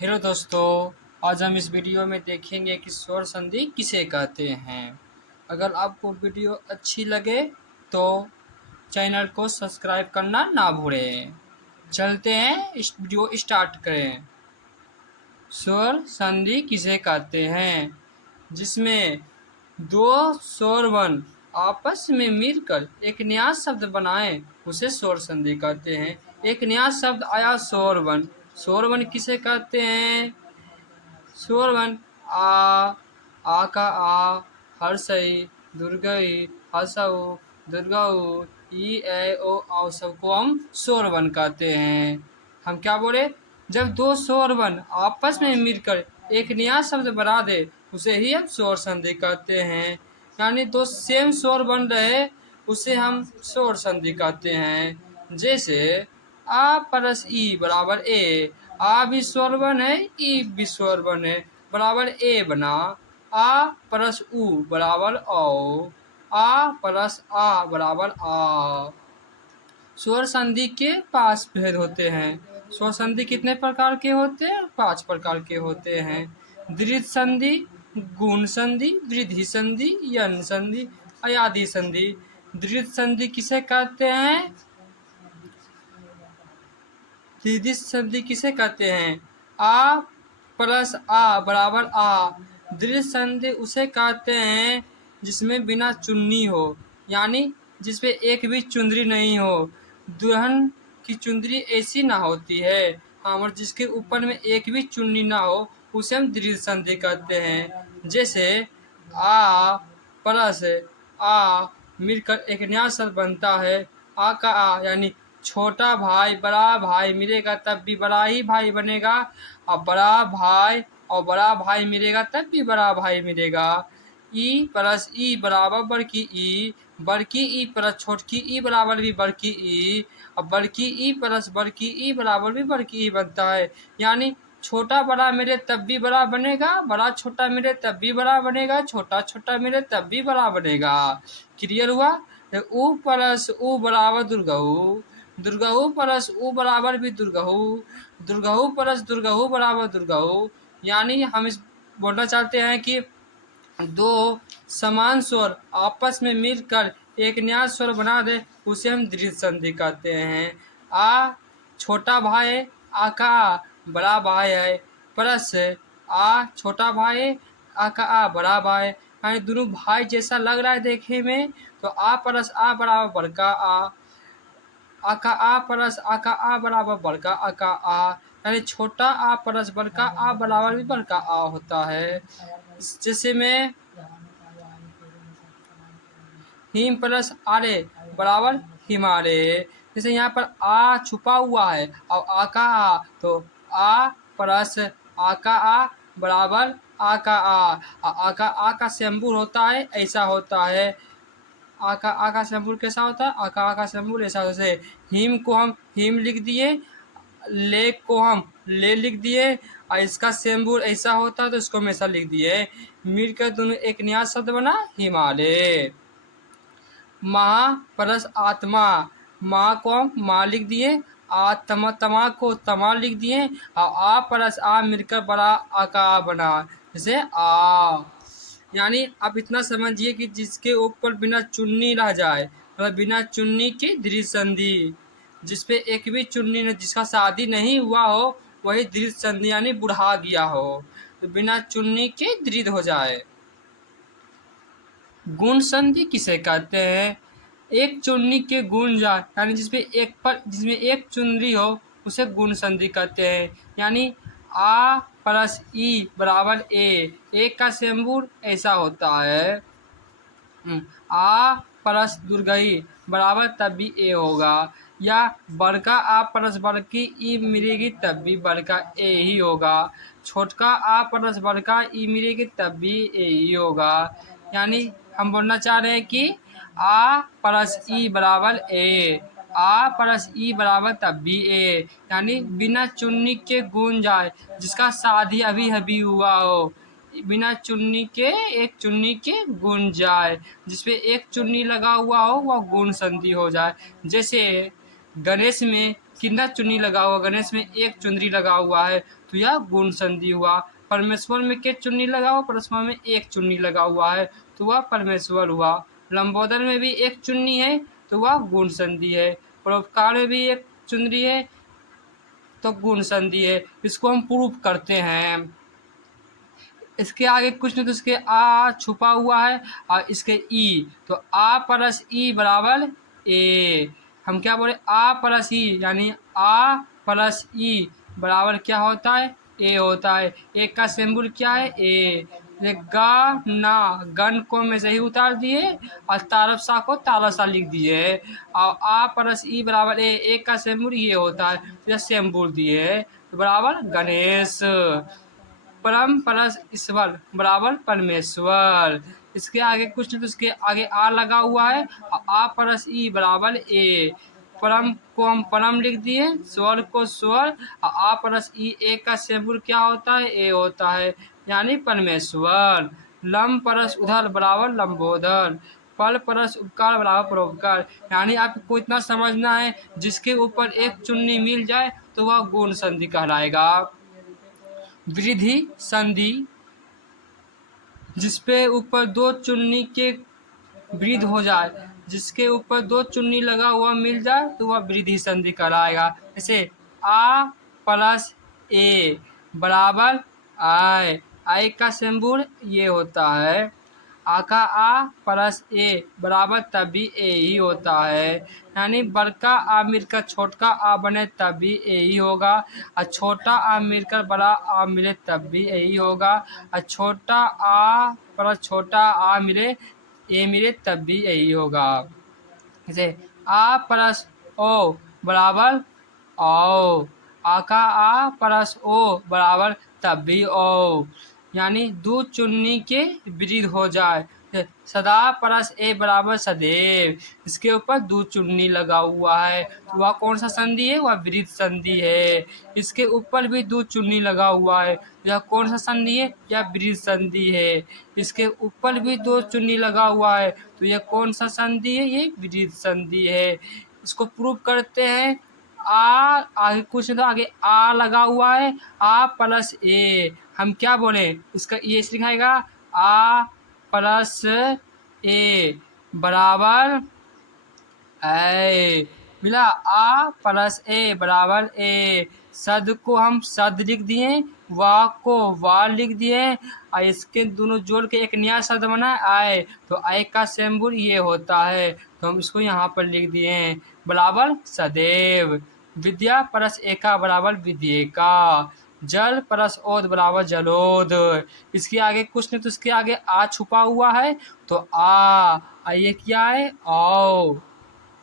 Hello दोस्तों, आज हम इस वीडियो में देखेंगे कि स्वर संधि किसे कहते हैं। अगर आपको वीडियो अच्छी लगे तो चैनल को सब्सक्राइब करना ना भूलें। चलते हैं, इस वीडियो स्टार्ट करें। स्वर संधि किसे कहते हैं? जिसमें दो स्वर वर्ण आपस में मिलकर एक नया शब्द बनाएं उसे स्वर संधि कहते हैं। एक नया शब्द आया, स्वर वर्ण। स्वर वर्ण किसे कहते हैं? स्वर वर्ण आ का आ, हर्षई, दुर्गई, हसऊ, दुर्गाऊ, ई ए ओ औ सबको हम स्वर वर्ण कहते हैं। हम क्या बोले? जब दो स्वर वर्ण आपस में मिलकर एक नया शब्द बना दे उसे ही हम स्वर संधि कहते हैं। यानी दो सेम स्वर बन रहे उसे हम स्वर संधि कहते हैं। जैसे आ प्लस ई बराबर ए, आ भी स्वर बन है, ई भी स्वर बन है, बराबर ए बना। आ प्लस उ बराबर औ, आ प्लस आ बराबर आ। स्वर संधि के 5 भेद होते हैं। स्वर संधि कितने प्रकार के होते हैं? 5 प्रकार के होते हैं। दृढ़ संधि, गुण संधि, वृद्धि संधि, यन संधि, अयादि संधि। दृढ़ संधि किसे कहते हैं? दृढ़ संधि किसे कहते हैं? आ प्लस आ बराबर आ। दृढ़ संधि उसे कहते हैं जिसमें बिना चुन्नी हो, यानी जिसपे एक भी चुंदरी नहीं हो। दुल्हन की चुंदरी ऐसी ना होती है, हाँ, और जिसके ऊपर में एक भी चुन्नी ना हो उसे हम दृढ़ संधि कहते हैं। जैसे आ प्लस आ मिलकर एक नया शब्द बनता है। आ का आ यानी छोटा भाई बड़ा भाई मिलेगा तब भी बड़ा ही भाई बनेगा, और बड़ा भाई और बड़ा भाई मिलेगा तब भी बड़ा भाई मिलेगा। ई प्लस ई बराबर बड़की ई प्लस छोटकी ई बराबर भी बड़की ई, और बड़की ई प्लस बड़की ई बराबर भी बड़की ई बनता है। यानी छोटा बड़ा मिले तब भी बड़ा बनेगा, बड़ा छोटा मिले तब भी बड़ा बनेगा, छोटा छोटा मिले तब भी बड़ा बनेगा। क्लियर हुआ? उ प्लस उ बराबर दुर्गहू, दुर्गहू प्लस उ बराबर भी दुर्गहू, दुर्गहू प्लस दुर्गहू बराबर दुर्गहू। यानी हम इस बोलना चाहते हैं कि दो समान स्वर आपस में मिलकर एक नया स्वर बना दे उसे हम दृढ़ संधि कहते हैं। आ छोटा भाई, आ का आ बड़ा भाई है, प्लस आ छोटा भाई, आ का आ बड़ा भाई, यानी दोनों भाई जैसा लग रहा है देखने में, तो आ प्लस आ बराबर बड़का आ का आ प्लस आ का आ बराबर बड़का आ का आ, यानी छोटा आ प्लस बड़का आ बराबर भी बड़का आ होता है। जैसे में हिम प्लस आरे बराबर हिमारे। जैसे यहाँ पर आ छुपा हुआ है और आ का आ, तो आ प्लस आ का आ बराबर आ का आ का सिंबल होता है, ऐसा होता है। आ का सिंबल कैसा होता है? आ का सिंबल ऐसा होता है। हिम को हम हिम लिख दिए, ले को हम ले लिख दिए, और इसका सिंबल ऐसा होता है तो इसको हम ऐसा लिख दिए। मिलकर दोनों एक नया शब्द बना, हिमालय। महा प्लस आत्मा, माँ को हम माँ लिख दिए, तमा को तमा लिख दिए, और आ प्लस आ मिलकर बड़ा आ का आ बना, जैसे आ। यानी आप इतना समझिए कि जिसके ऊपर बिना चुन्नी रह जाए, मतलब बिना चुन्नी की दृढ़ संधि, जिसपे एक भी चुन्नी न, जिसका शादी नहीं हुआ हो वही दृढ़ संधि यानी बुढ़ा गया हो, तो बिना चुन्नी के दृढ़ हो जाए। गुण संधि किसे कहते हैं? एक चुन्नी के गुण जाए, यानी जिसमें एक चुनरी हो उसे गुण संधि कहते हैं। यानी आ प्लस ई बराबर ए का सिंबल ऐसा होता है। आ प्लस दुर्गई बराबर तब भी ए होगा, या बड़का आ प्लस बड़की ई मिलेगी तब भी बड़का ए ही होगा, छोटका आ प्लस बड़का ई मिलेगी तब भी ए ही होगा। यानी हम बोलना चाह रहे हैं कि आ प्लस ई बराबर ए, आ प्लस ई बराबर तब भी ए, यानी बिना चुन्नी के गुण जाए, जिसका शादी अभी अभी हुआ हो, बिना चुन्नी के एक चुन्नी के गुण जाए, जिसपे एक चुन्नी लगा हुआ हो वह गुण संधि हो जाए। जैसे गणेश में कितना चुन्नी लगा हुआ? गणेश में एक चुनरी लगा हुआ है, तो यह गुण संधि हुआ। परमेश्वर में के चुन्नी लगा हुआ, परस्पर में एक चुन्नी लगा हुआ है तो वह परमेश्वर हुआ। लंबोदर में भी एक चुन्नी है तो वह गुण संधि है। परोपकार में भी एक चुन्नी है तो गुण संधि है। इसको हम प्रूफ करते हैं। इसके आगे कुछ नहीं तो इसके आ छुपा हुआ है और इसके ई, तो आ प्लस ई बराबर ए। हम क्या बोले, आ प्लस ई यानी आ प्लस ई बराबर क्या होता है, ए होता है। ए का सिंबल क्या है, ए। गा ना गन को में से ही उतार दिए और तारसा को तारसा लिख दिए और आ प्लस ई बराबर ए। ए का सिंबल ये होता है तो यह सिंबल दिए तो बराबर गणेश। परम प्लस ईश्वर बराबर परमेश्वर। इसके आगे कुछ नहीं तो इसके आगे आ लगा हुआ है और आ प्लस ई बराबर ए। परम को हम परम लिख दिए, स्वर को स्वर और आ प्लस ई ए का सिंबल क्या होता है, ए होता है यानी परमेश्वर। लम प्लस उधर बराबर लंबोदर। पल प्लस उपकार बराबर परोपकार। यानी आपको इतना समझना है जिसके ऊपर एक चुन्नी मिल जाए तो वह गुण संधि कहलाएगा। वृद्धि संधि, जिसपे ऊपर दो चुन्नी के वृद्ध हो जाए, जिसके ऊपर दो चुन्नी लगा हुआ मिल जाए तो वह वृद्धि संधि कहलाएगा। जैसे आ प्लस ए बराबर आई। आई का सिंबल ये होता है। आ का आ प्लस ए बराबर तब भी ए ही होता है। यानी बड़का आ मिलकर छोटा आ बने तब भी ए ही होगा और छोटा आ मिलकर बड़ा आ मिले तब भी ए ही होगा और छोटा आ प्लस छोटा आ मिले ए मिले तब भी यही होगा। जैसे आ प्लस ओ बराबर ओ। आ का आ प्लस ओ बराबर तब भी ओ। यानी दो चुन्नी के वृद्ध हो जाए। सदा प्लस ए बराबर सदैव, इसके ऊपर दो चुन्नी लगा हुआ है तो वह कौन सा संधि है, वह वृद्ध संधि है। इसके ऊपर भी दो चुन्नी लगा हुआ है, यह कौन सा संधि है, यह वृद्ध संधि है। इसके ऊपर भी दो चुन्नी लगा हुआ है तो यह कौन सा संधि है, ये वृद्ध संधि है। इसको प्रूव करते हैं। आ आगे कुछ तो आगे आ लगा हुआ है, आ प्लस ए। हम क्या बोले, इसका ये लिखाएगा आ प्लस ए बराबर ए। मिला, आ प्लस ए बराबर ए। सद को हम सद लिख दिए, वाह को वाह लिख दिए और इसके दोनों जोड़ के एक नया शब्द बना आए तो आय का सिंबल ये होता है तो हम इसको यहाँ पर लिख दिए बराबर सदैव। विद्या प्लस एका बराबर विद्येका। जल प्लस ओद बराबर जलोद। इसके आगे कुछ नहीं तो इसके आगे आ छुपा हुआ है तो आ ये क्या है, औ।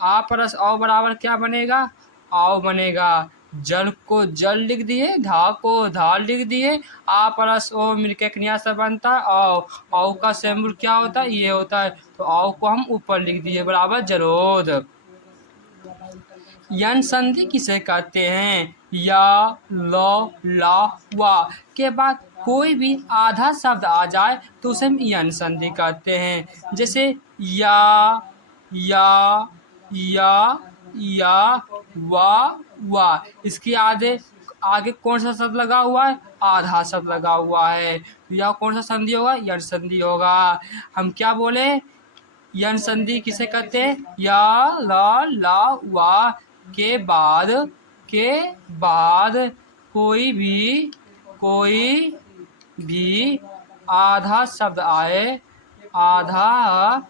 आ प्लस औ बराबर क्या बनेगा, आओ बनेगा। जल को जल लिख दिए, धा को धा लिख दिए, आ प्लस ओ मिलकर एक नया सा बनता है औ। औ का सिंबल क्या होता है, ये होता है तो औ को हम ऊपर लिख दिए बराबर जलोद। यन संधि किसे कहते हैं, या ल ला वा के बाद कोई भी आधा शब्द आ जाए तो उसे हम यन संधि कहते हैं। जैसे या वा। इसके आगे कौन सा शब्द लगा हुआ है, आधा शब्द लगा हुआ है तो यह कौन सा संधि होगा, यन संधि होगा। हम क्या बोले, यन संधि किसे कहते हैं, या ला वा के बाद कोई भी आधा शब्द आए, आधा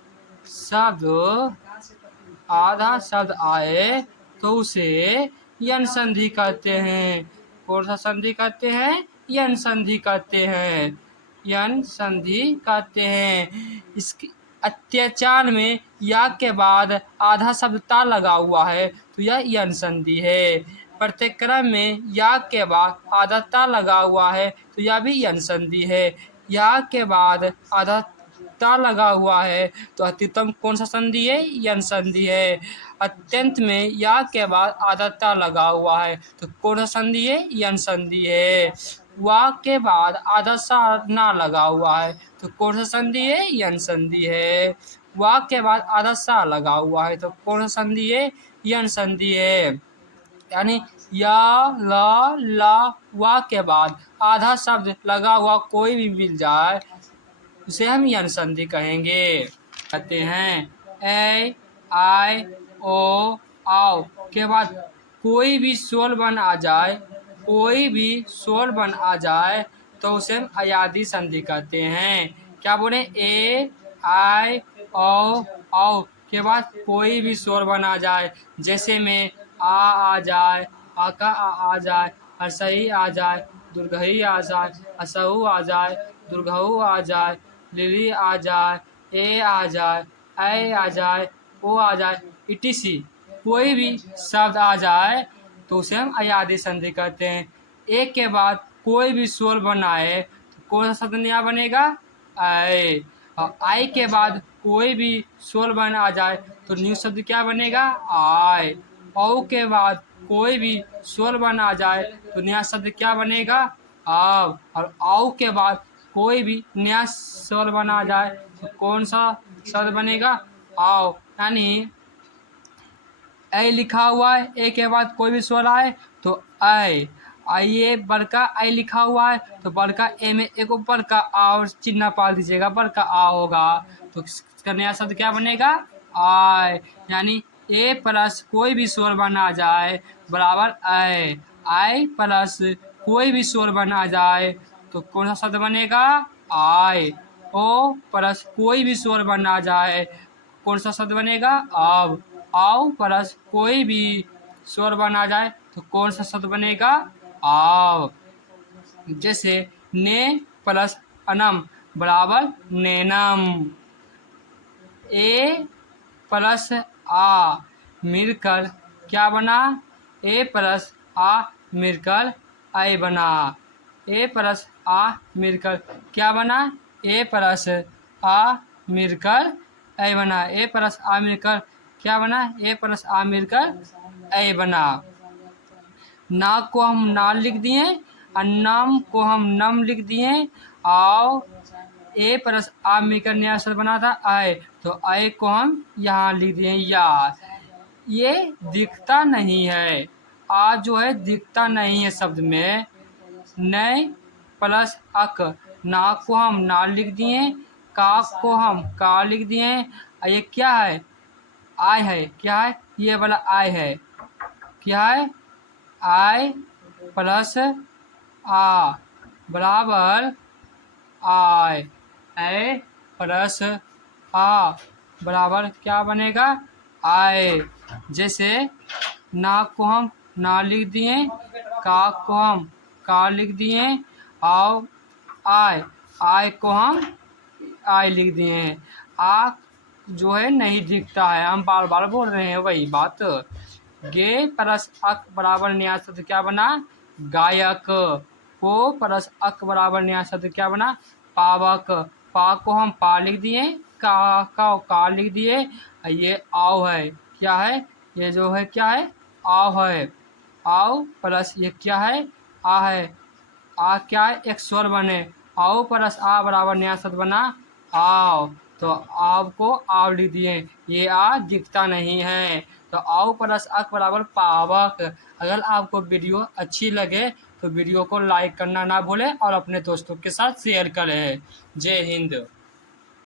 शब्द आए तो उसे यन संधि कहते हैं। कौन सा संधि कहते हैं, यन संधि कहते हैं, यन संधि कहते हैं। इसकी अत्याचार में या के बाद आधा शब्द ता लगा हुआ है तो यह यन संधि है। प्रत्यक्रम में या के बाद आधा ता लगा हुआ है तो यह भी यन संधि है। या के बाद आधा ता लगा हुआ है तो अत्युत्तम कौन सा संधि है, यन संधि है। अत्यंत में या के बाद आधा ता लगा हुआ है तो कौन सा संधि है, यन संधि है। वा के बाद आधा सा ना लगा हुआ है तो कौन सा संधि है, यन संधि है। वा के बाद आधा सा लगा हुआ है तो कौन सा संधि है, यन संधि है। यानी या ला वा के बाद आधा शब्द लगा हुआ कोई भी मिल जाए उसे हम यन संधि कहेंगे। कहते हैं ए आई ओ आओ के बाद कोई भी स्वर बन आ जाए, कोई भी स्वर बन आ जाए तो उसे हम अयादी संधि कहते हैं। क्या बोले? ए आई ओ आओ के बाद कोई भी स्वर बन आ जाए, जैसे में आ जाए, आका आ जाए, हर्षई आ जाए, दुर्घई आ जाए, असहु आ जाए, दुर्घऊ आ जाए, लिली आ जाए, ए आ जाए, ऐ आ जाए, ओ आ जाए, इटीसी कोई भी शब्द आ जाए तो उसे हम अयादी संधि कहते हैं। एक के बाद कोई भी स्वर बनाए तो कौन सा शब्द नया बनेगा? ऐ। और आई के बाद कोई भी स्वर बन आ जाए तो न्यू शब्द क्या बनेगा? आय। औ के बाद कोई भी स्वर बन आ जाए तो नया शब्द क्या बनेगा? आव। और औ के बाद कोई भी नया स्वर बन आ जाए तो कौन सा शब्द बनेगा? आओ। यानी ऐ लिखा हुआ है, ए के बाद कोई भी स्वर आए तो ऐ। ये बड़का ऐ लिखा हुआ है तो बड़का ए में एक ऊपर का आ और चिन्ह पाल दीजिएगा, बड़का आ होगा तो इसका नया शब्द क्या बनेगा? आय। यानी ए प्लस कोई भी स्वर बन आ जाए बराबर ऐ। आई प्लस कोई भी स्वर बन आ जाए तो कौन सा शब्द बनेगा? आय। ओ प्लस कोई भी स्वर बन आ जाए कौन सा शब्द बनेगा? आव। आव प्लस कोई भी स्वर बन आ जाए तो कौन सा शब्द बनेगा? आव। जैसे ने प्लस अनम बराबर नैनम। ए प्लस आ मिलकर क्या बना? ए प्लस आ मिलकर ऐ बना। ए प्लस आ मिलकर क्या बना? ए प्लस आ मिलकर ऐ बना। ए प्लस आ मिलकर क्या बना? ए प्लस आ मिलकर ऐ बना। ना को हम ना लिख दिए और नम को हम नम लिख दिए और ए प्लस आ मिलकर नया शब्द बना था आय, तो आय को हम यहाँ लिख दिए या। ये दिखता नहीं है, आ जो है दिखता नहीं है शब्द में। नए प्लस अक, ना को हम ना लिख दिए, का को हम का लिख दिए। ये क्या है? आय है। क्या है? ये वाला आय है। क्या है? आई प्लस आ बराबर आय। ए प्लस आ बराबर क्या बनेगा? आय। जैसे ना को हम ना लिख दिए, का को हम का लिख दिए और आय को हम आय लिख दिए। आ जो है नहीं दिखता है, हम बार बार बोल रहे हैं वही बात। गे प्लस अक बराबर नया शब्द क्या बना? गायक। को प्लस अक बराबर नया शब्द क्या बना? पावक। पा को हम पा लिख दिए, का लिख दिए। ये आओ है। क्या है? ये जो है क्या है? आओ है। आओ प्लस ये क्या है? आ है। आ क्या है? एक स्वर बने। आओ प्लस आ बराबर नया शब्द बना आओ, तो आव को आव लिख दिए। ये आ दिखता नहीं है तो आओ प्लस अक बराबर पावक। अगर आपको वीडियो अच्छी लगे तो वीडियो को लाइक करना ना भूलें और अपने दोस्तों के साथ शेयर करें। जय हिंद।